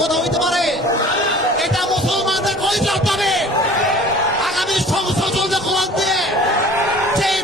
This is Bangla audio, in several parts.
কথা হইতে পারে? এটা মুসলমানদের কই হবে আগামী সংসদ চলছে কোরআন দিয়ে সেই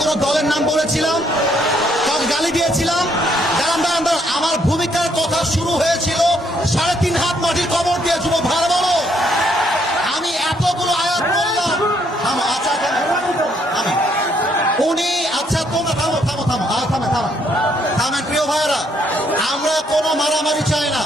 কোন দলের নাম বলেছিলাম কাউকে গালি দিয়েছিলাম। দাঁড়ান দাঁড়ান আমার ভূমিকার কথা শুরু হয়েছিল। সাড়ে তিন হাত মাটির কবর দিয়ে যুবক ভাড়া বলো। আমি এতগুলো আয়াত বললাম। থামো আচ্ছা থামো, থামো। উনি আচ্ছা তোমরা থামো থামো থামো। থামে থামো। থামেন প্রিয় ভাইরা আমরা কোনো মারামারি চাই না।